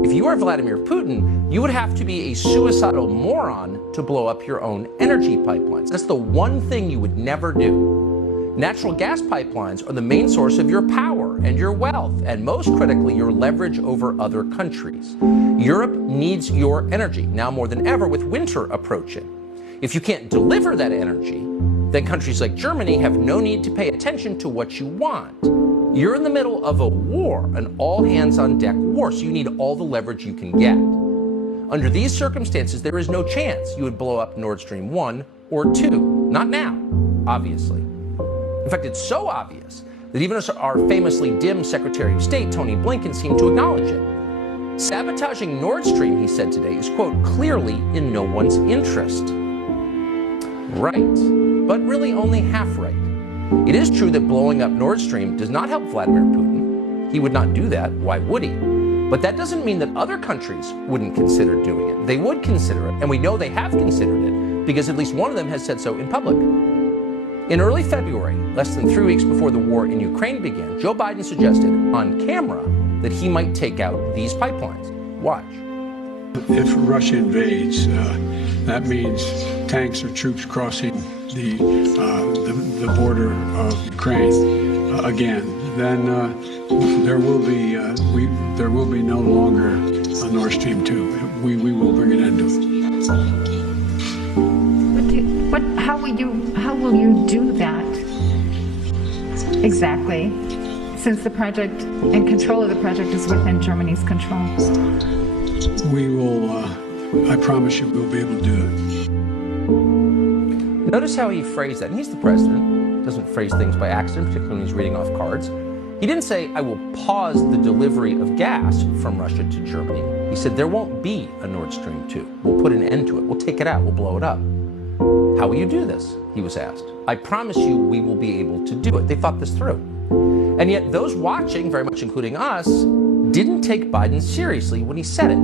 If you are Vladimir Putin, you would have to be a suicidal moron to blow up your own energy pipelines. That's the one thing you would never do. Natural gas pipelines are the main source of your power and your wealth, and most critically, your leverage over other countries. Europe needs your energy, now more than ever with winter approaching. If you can't deliver that energy, then countries like Germany have no need to pay attention to what you want. You're in the middle of a war, an all-hands-on-deck war, so you need all the leverage you can get. Under these circumstances, there is no chance you would blow up Nord Stream 1 or 2. Not now, obviously. In fact, it's so obvious that even our famously dim Secretary of State, Tony Blinken, seemed to acknowledge it. Sabotaging Nord Stream, he said today, is, quote, clearly in no one's interest. Right, but really only half right. It is true that blowing up Nord Stream does not help Vladimir Putin. He would not do that. Why would he? But that doesn't mean that other countries wouldn't consider doing it. They would consider it, and we know they have considered it because at least one of them has said so in public. In early February, less than 3 weeks before the war in Ukraine began, Joe Biden suggested on camera that he might take out these pipelines. Watch. If Russia invades, that means tanks or troops crossing the border of Ukraine again. Then there will be no longer a Nord Stream 2. We will bring an end to it. How will you do that exactly? Since the project and control of the project is within Germany's control. We will, I promise you, we'll be able to do it. Notice how he phrased that. And he's the president. Doesn't phrase things by accident, particularly when he's reading off cards. He didn't say, I will pause the delivery of gas from Russia to Germany. He said, there won't be a Nord Stream 2. We'll put an end to it. We'll take it out. We'll blow it up. How will you do this? He was asked. I promise you we will be able to do it. They thought this through. And yet those watching, very much including us, didn't take Biden seriously when he said it.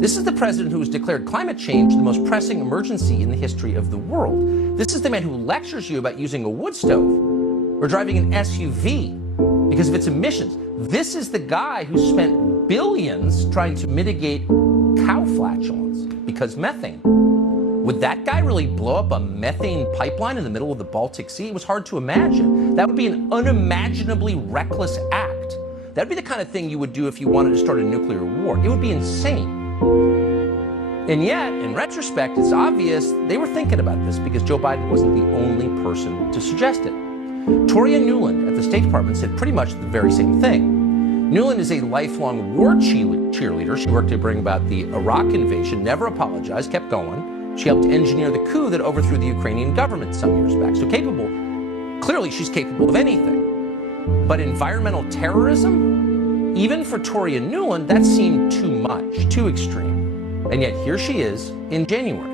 This is the president who has declared climate change the most pressing emergency in the history of the world. This is the man who lectures you about using a wood stove or driving an SUV because of its emissions. This is the guy who spent billions trying to mitigate cow flatulence because methane. Would that guy really blow up a methane pipeline in the middle of the Baltic Sea? It was hard to imagine. That would be an unimaginably reckless act. That'd be the kind of thing you would do if you wanted to start a nuclear war. It would be insane. And yet, in retrospect, it's obvious they were thinking about this because Joe Biden wasn't the only person to suggest it. Toria Nuland at the State Department said pretty much the very same thing. Nuland is a lifelong war cheerleader. She worked to bring about the Iraq invasion, never apologized, kept going. She helped engineer the coup that overthrew the Ukrainian government some years back. So clearly she's capable of anything. But environmental terrorism, even for Toria Nuland, that seemed too much, too extreme. And yet here she is in January.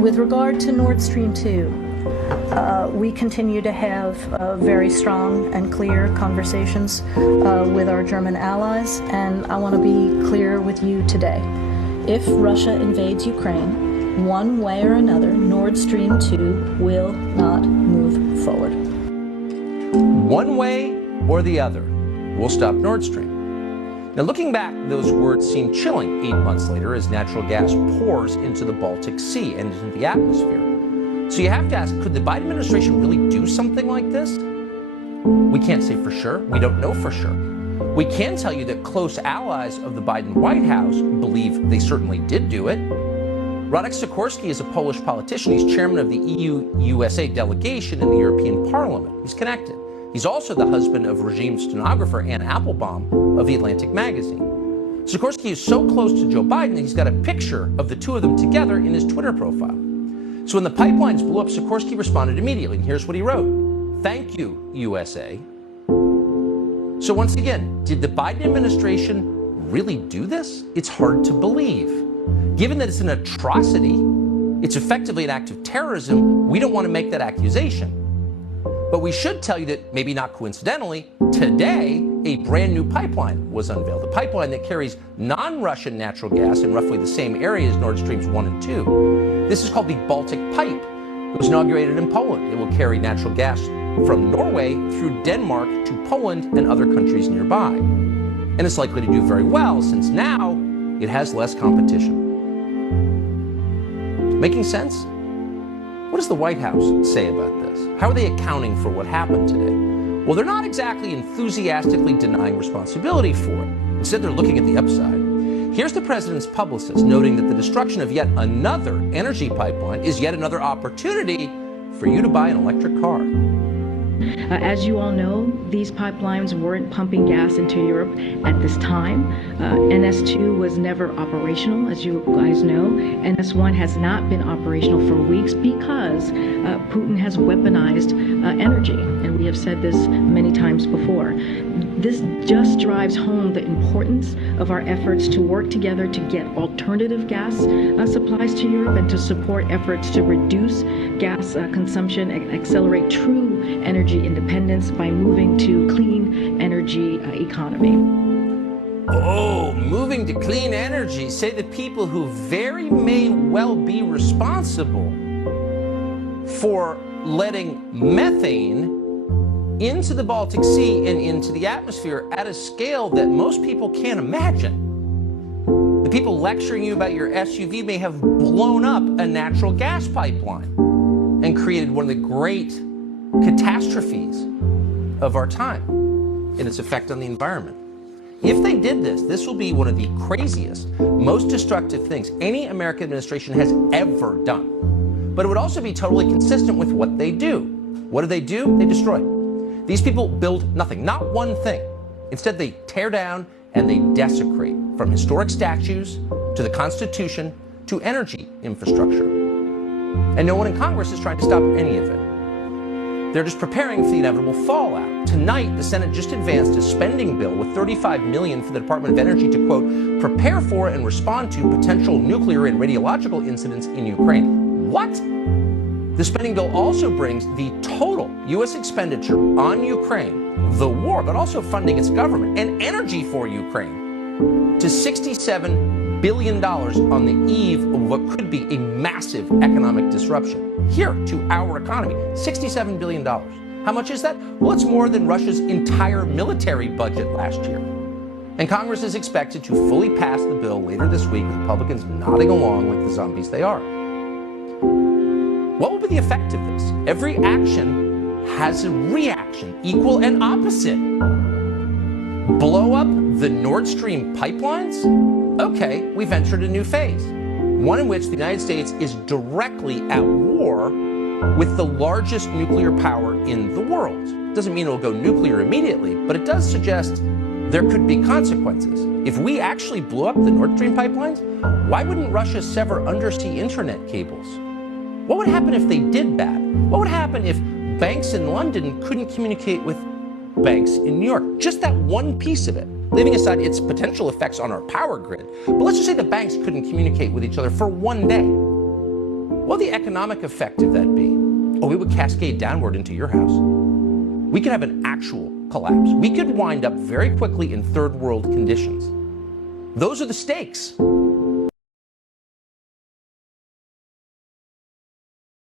With regard to Nord Stream 2, we continue to have very strong and clear conversations with our German allies, and I want to be clear with you today. If Russia invades Ukraine, one way or another, Nord Stream 2 will not move forward. One way or the other, we'll stop Nord Stream. Now, looking back, those words seem chilling 8 months later as natural gas pours into the Baltic Sea and into the atmosphere. So you have to ask, could the Biden administration really do something like this? We can't say for sure. We don't know for sure. We can tell you that close allies of the Biden White House believe they certainly did do it. Radek Sikorski is a Polish politician. He's chairman of the EU-USA delegation in the European Parliament. He's connected. He's also the husband of regime stenographer Anne Applebaum of The Atlantic magazine. Sikorski is so close to Joe Biden that he's got a picture of the two of them together in his Twitter profile. So when the pipelines blew up, Sikorski responded immediately, and here's what he wrote. Thank you, USA. So once again, did the Biden administration really do this? It's hard to believe. Given that it's an atrocity, it's effectively an act of terrorism, we don't want to make that accusation. But we should tell you that, maybe not coincidentally, today a brand new pipeline was unveiled. A pipeline that carries non-Russian natural gas in roughly the same area as Nord Streams 1 and 2. This is called the Baltic Pipe. It was inaugurated in Poland. It will carry natural gas from Norway through Denmark to Poland and other countries nearby. And it's likely to do very well, since now it has less competition. Making sense? What does the White House say about this? How are they accounting for what happened today? Well, they're not exactly enthusiastically denying responsibility for it. Instead, they're looking at the upside. Here's the president's publicist noting that the destruction of yet another energy pipeline is yet another opportunity for you to buy an electric car. As you all know, these pipelines weren't pumping gas into Europe at this time. NS2 was never operational, as you guys know. NS1 has not been operational for weeks because Putin has weaponized energy, and we have said this many times before. This just drives home the importance of our efforts to work together to get alternative gas supplies to Europe and to support efforts to reduce gas consumption and accelerate true energy independence by moving to clean energy economy. Oh, moving to clean energy, say the people who very may well be responsible for letting methane into the Baltic Sea and into the atmosphere at a scale that most people can't imagine. The people lecturing you about your SUV may have blown up a natural gas pipeline and created one of the great catastrophes of our time in its effect on the environment. If they did this, this will be one of the craziest, most destructive things any American administration has ever done. But it would also be totally consistent with what they do. What do? They destroy. These people build nothing, not one thing. Instead, they tear down and they desecrate, from historic statues to the Constitution to energy infrastructure. And no one in Congress is trying to stop any of it. They're just preparing for the inevitable fallout. Tonight, the Senate just advanced a spending bill with $35 million for the Department of Energy to, quote, prepare for and respond to potential nuclear and radiological incidents in Ukraine. What? The spending bill also brings the total U.S. expenditure on Ukraine, the war, but also funding its government and energy for Ukraine, to $67 billion on the eve of what could be a massive economic disruption. Here to our economy, $67 billion. How much is that? Well, it's more than Russia's entire military budget last year. And Congress is expected to fully pass the bill later this week, with Republicans nodding along like the zombies they are. What will be the effect of this? Every action has a reaction, equal and opposite. Blow up the Nord Stream pipelines? Okay, we've entered a new phase, one in which the United States is directly at war with the largest nuclear power in the world. Doesn't mean it'll go nuclear immediately, but it does suggest there could be consequences. If we actually blew up the Nord Stream pipelines, why wouldn't Russia sever undersea internet cables? What would happen if they did that? What would happen if banks in London couldn't communicate with banks in New York? Just that one piece of it, leaving aside its potential effects on our power grid. But let's just say the banks couldn't communicate with each other for one day. What would the economic effect of that be? Oh, it would cascade downward into your house. We could have an actual collapse. We could wind up very quickly in third world conditions. Those are the stakes.